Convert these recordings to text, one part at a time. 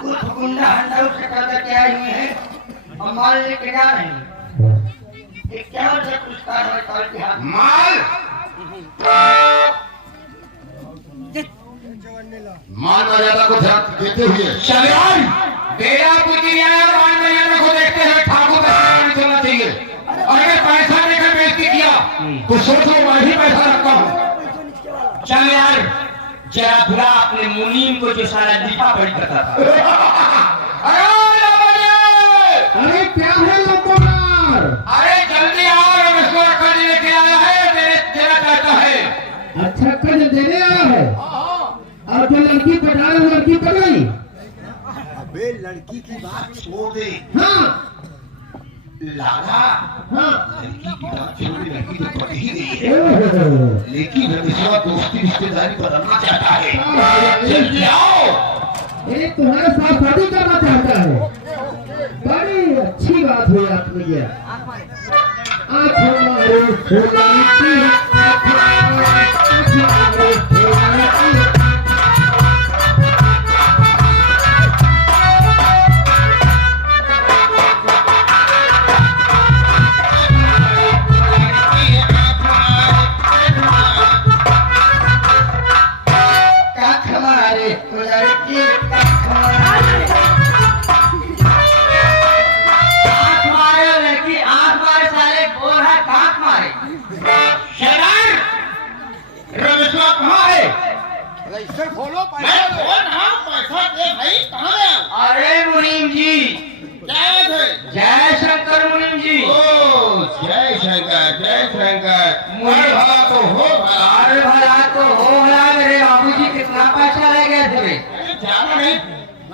कुछ गुंडा हंडा उसे करके क्या हुए हैं और माल लेके जा रहे हैं। ये क्या वजह कुछ कार्रवाई करती है माल माल मर्यादा को ध्यान देते हुए चलिए बेड़ा पुतिया मान मर्यादा को देखते हैं ठाकुर का नहीं चलना चाहिए। अगर पैसा लेकर बेइज्जती किया तो सोचो मैं भी पैसा रखता हूँ। चल यार जरा बुला अपने मुनीम को जो सारा लिखा पढ़ी करता था। अरे क्या है लंबोदार? अरे जल्दी आओ इसको कर्ज लेके आया है देना चाहता है। अच्छा कर्ज देने आया है और जो लड़की पटा रहे लड़की पट गई। अबे लड़की की बात छोड़ दे। हाँ लाला हाँ लड़की की बात छोड़ दे लड़की तो पट ही गई है लेकिन रमेशवा दोस्ती रिश्तेदारी बदलना चाहता है। जल्दी आओ। ये तुम्हारे साथ शादी करना चाहता है। बड़ी अच्छी बात हुई आपने किया। खोलो पैसा पैसा दे भाई कहाँ गया? अरे मुनीम जी जय शंकर मुनीम जी। ओ जय शंकर मुनीम भला तो हो भला। अरे भला तो हो भला मेरे बाबूजी कितना पैसा ले गए थे? ज्यादा नहीं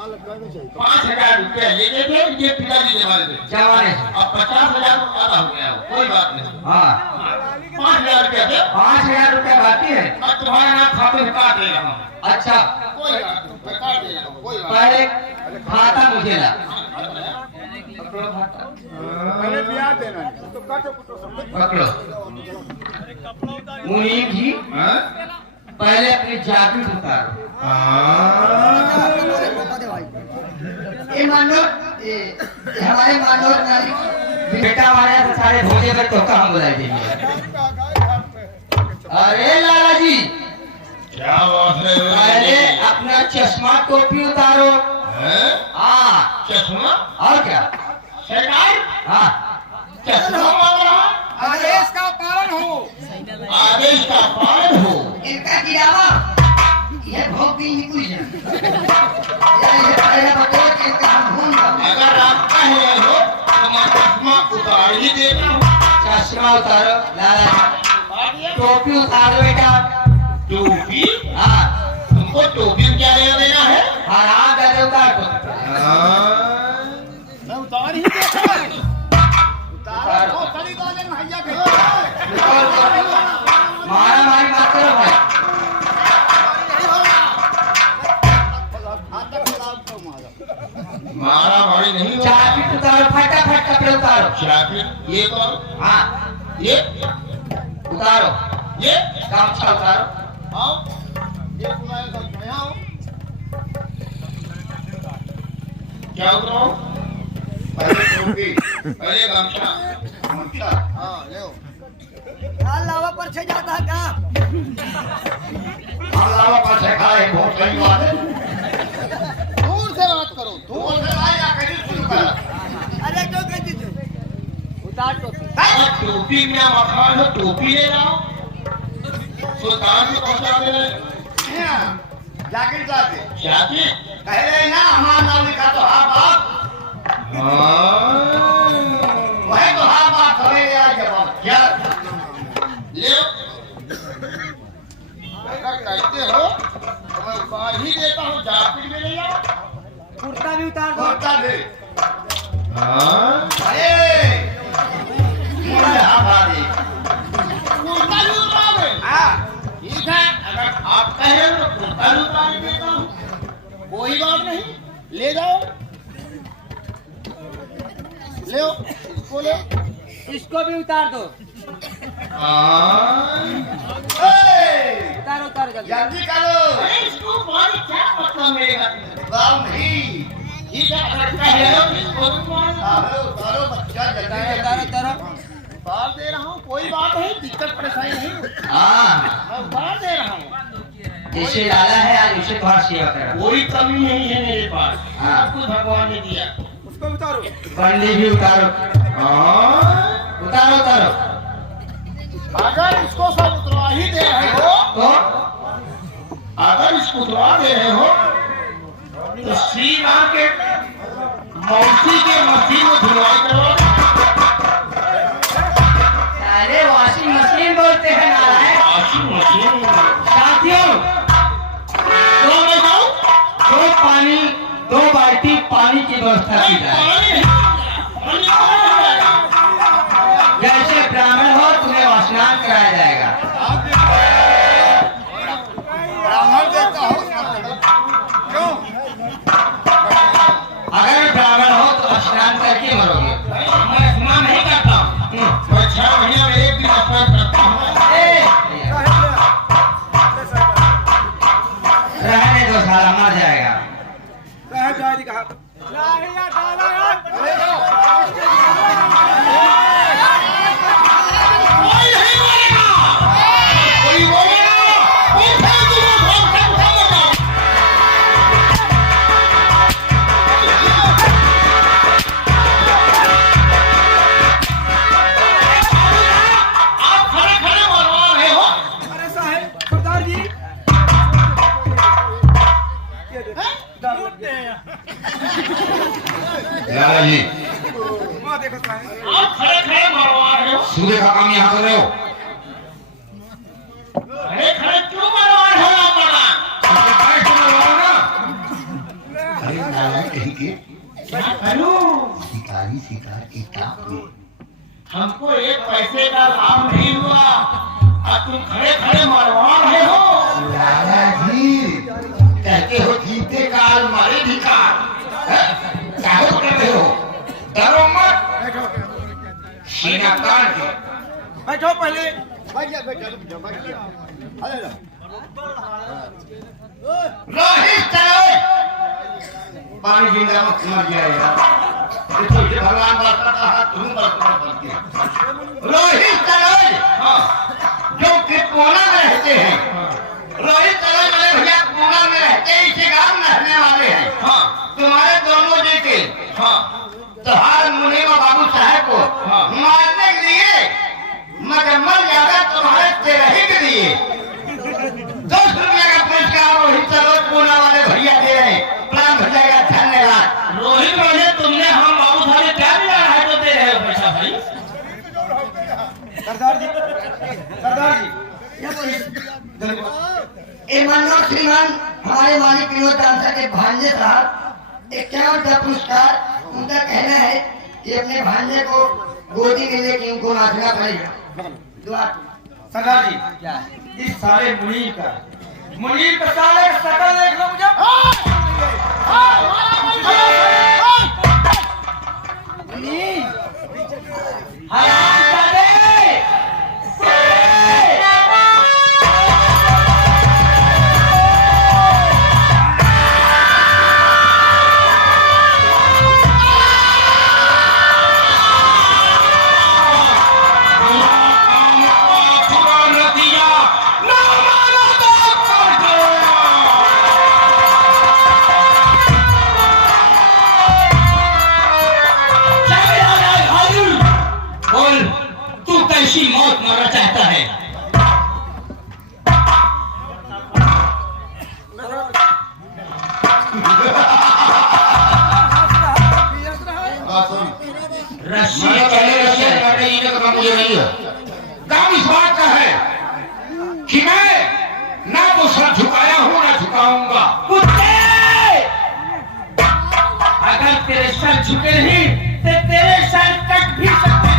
5,000 रुपया ले गए थे ये पिताजी जमाने थे जमाने। अब 50,000 ज्यादा हो गया कोई बात नहीं। हाँ 5,000 रुपया थे 5,000 रुपया बाकी है और तुम्हारा नाम खाते में काट ले रहा हूँ। अच्छा कोई बात नहीं काट दे रहा हूँ कोई बात। पहले खाता मुझे ला पहले ब्याह देना तो काटो पकड़ो। मुनीम जी पहले अपनी जैकेट उतारो। ये मानो हमारे मानो बेटा हमारे सारे भोजे में तो कहाँ बुलाई देंगे। अरे लाला जी क्या बात है? पहले अपना चश्मा टोपी उतारो। हाँ चश्मा और क्या सरकार? हाँ चश्मा मांग रहा। आदेश का पालन हो। आदेश का पालन हो। इनका गिरावा ये बहुत दिन निकल जाए। अगर आप कहे हो तो मैं चश्मा उतार ही देता हूँ। चश्मा उतारो लाला टोपी उतारो बेटा। टोपी? हाँ तुमको टोपी क्या लेना देना है? हराम दे उतार को। मैं उतार ही देता हूँ। उतारो खड़ी वाले भैया के मारा मारी मत करो भाई। मारा मारी नहीं जैकेट उतारो फटाफट कपड़े उतारो। जैकेट ये करो। हाँ ये उतारो ये गामछा उतारो। आओ ये तुम्हारे साथ आओ। क्या उतारो? पहले टोपी पहले गामछा गामछा। हाँ ले लावा पर से जाता क्या? लावा पर से खाए बहुत सही बात है। दूर से बात करो दूर से आया कहीं शुरू कर। अरे क्यों कहती तू? उतार टोपी। टोपी में मकान है टोपी ले लाओ सुल्तान को पहुंचा दे रहे। जैकेट जाके जैकेट पहले ना हमारा नाम लिखा तो हाँ बाप। वही तो हाँ बाप हमें यार जवाब क्या ले अगर कहते हो तो मैं उतार ही देता हूँ। जैकेट में ले जाओ कुर्ता भी उतार दो। कुर्ता भी अरे कुर्ता भी उतारोगे? हाँ ठीक है अगर आप कहे तो कुर्ता भी उतार देता हूँ कोई बात नहीं। ले जाओ ले इसको ले इसको भी उतार दो। उतारो उतारो जल्दी करो। इसको बहुत क्या मतलब मेरे नहीं ठीक है अगर कहे हो इसको उतारो बच्चा जल्दी उतार दे रहा हूँ, कोई बात नहीं, दिक्कत परेशानी नहीं। हाँ मैं उतार दे रहा हूँ, जिसे डाला है आज उसे तुम्हारा सेवा कर रहा हूं। कोई कमी नहीं है मेरे पास। हाँ। सब कुछ भगवान ने दिया। उसको उतारो। बंदी भी उतारो। उतारो उतारो। अगर इसको सब उतरवा ही दे रहे हो, तो अगर इसको उतरवा दे रहे हो तो श्री राम के मौसी के मसीह में धुलवाई करो। साले वॉशिंग मशीन बोलते हैं नारायण। वॉशिंग मशीन साथियों तो मैं जाऊं? दो बाल्टी पानी की व्यवस्था की जाए। जैसे ब्राह्मण हो तुम्हें स्नान कराया जाएगा। ब्राह्मण देता हो क्यों? अगर ब्राह्मण हो तो स्नान करके मरोगे। मैं स्नान नहीं करता हूँ। मैं 6 महीने में एक दिन स्नान करता हूँ। रहने दो साला मर जाएगा। कोई नहीं बोलेगा, कोई बोलेगा, कोई फेंक दूंगा, सब उठा। आप खड़े खड़े मरवा रहे हो। अरे साहब सरदार जी लाला जी देखो साहब आप खड़े खड़े मरवा रहे हो। सूर्य का काम यहाँ कर रहे हो। खड़े खड़े क्यों मरवा रहे हो आप प्रधान? बैठ के मरवाओ ना। अरे नारायण कहीं के क्या करूं? शिकारी शिकार की ताक में हमको एक पैसे का लाभ नहीं हुआ और तुम खड़े खड़े मरवा रहे हो। लाला जी कहते हो जीते काल मारे भिखार। क्या कर रहे हो? डरो मत। सीना कान के बैठो पहले रोहित चलो पानी जिंदा मत मर जाएगा। देखो ये भगवान बरसाता है, तुम बरसती है। रोहित चलो जो कि कोना में रहते हैं। रोहित चलो मेरे भैया कोना में रहते हैं, इसी गांव में रहने वाले हैं। तुम्हारे दोनों बेटे तोहार मुनीमा बाबू साहब को मारने के लिए मगर मर जाएगा तुम्हारे 13 के लिए 10 रुपया का पुरस्कार रोहित चलो कोना वाले भैया दे रहे हैं। प्रणाम हो जाएगा, धन्यवाद। रोहित वाले तुमने हम बाबू साहब क्या दिया है तो दे रहे हो पैसा भाई? सरदार जी मनोज श्रीमान हमारे मालिक विनोद डांसा के भांजे साहब 51 का पुरस्कार। उनका कहना है कि अपने भांजे को गोदी में लेके उनको नाचना पड़ेगा। दुआ सरदार जी क्या इस सारे मुनीर का साले का शकल देख लो मुझे। कैसी मौत मरना चाहता है? रस्सी मुझे नहीं है। काम इस बात का है कि मैं ना तो सर झुकाया हूं ना झुकाऊंगा। कुत्ते अगर तेरे सर झुके नहीं तो तेरे सर कट भी सकते हैं।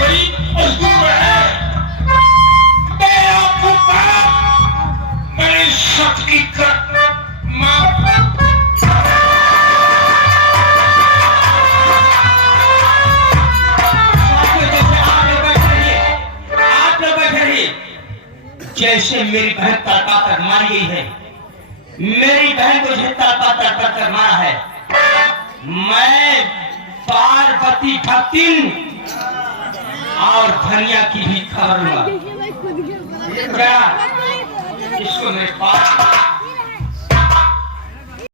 बड़ी मजबूर है। मेरा पुत्र मेरे सत की जैसे मेरी बहन तड़पा कर मारी गई है, मेरी बहन को जितना तड़पा कर मारा है, मैं पार्वती भक्तिन और धनिया की भी खबर लूंगा। क्या इसको मेरे पास